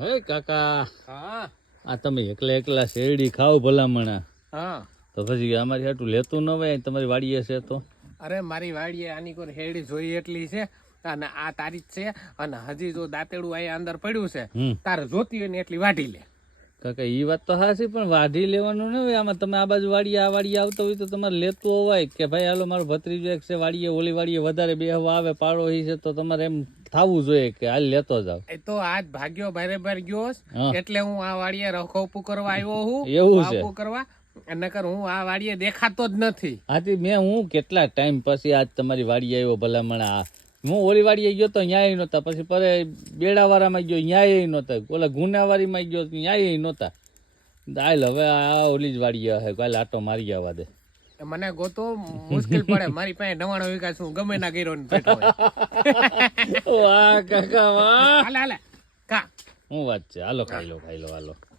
હે કાકા, હા આ તમે એકલા એકલા શેરડી ખાવ ભલામણા, હા તો પછી અમારી હાટું લેતું ન હોય તમારી વાડીએ છે તો? અરે મારી વાડીએ આની કોઈ હેડી જોઈ એટલી છે અને આ તારીખ છે અને હજી જો દાંતેડું અહીંયા અંદર પડ્યું છે તારે જોતી હોય ને એટલી વાઢી લે. કાકા ઈ વાત તો હાચી, પણ વાઢી લેવાનું ન હોય. આમાં તમે આ બાજુ વાડીએ આ વાડીએ આવતો હોય તો તમારે લેતું હોય કે ભાઈ હાલો મારો ભત્રીજો એક છે વાડીએ ઓલી વાડીએ વધારે બેહવા આવે પાડોશી છે, તો તમારે એમ થાવું જોઈએ કે હાલ લેતો જાવ. એ તો આજ ભાગ્યો ભારે ભાર ગયો હા. એટલે હું આ વાડીએ રખોપું કરવા આવ્યો હું. એવું છે? વાપું કરવા નકર હું આ વાડીએ દેખાતો જ નથી. આથી મેં હું કેટલા ટાઈમ પછી આજ તમારી વાડીએ આવ્યો ભલામણા. હું ઓલી વાડીએ ગયો તો ન્યાય નહોતા, પછી પરે બેડાવાળામાં ગયો ન્યાય નહોતા, ઓલા ગુનાવારીમાં ગયો ન્યાય નહોતા. હાલ હવે આ ઓલી જ વાડીએ હે, કાલે આટો મારી આવવા દે. મને ગોતો મુશ્કેલ પડે, મારી પાસે 99 વીઘા છું, ગમે ના ગીરો બેઠો હોય. વાહ કાકા વાહ, હાલે હાલે કા શું વાત છે, હાલો ખાઈ લો હાલો.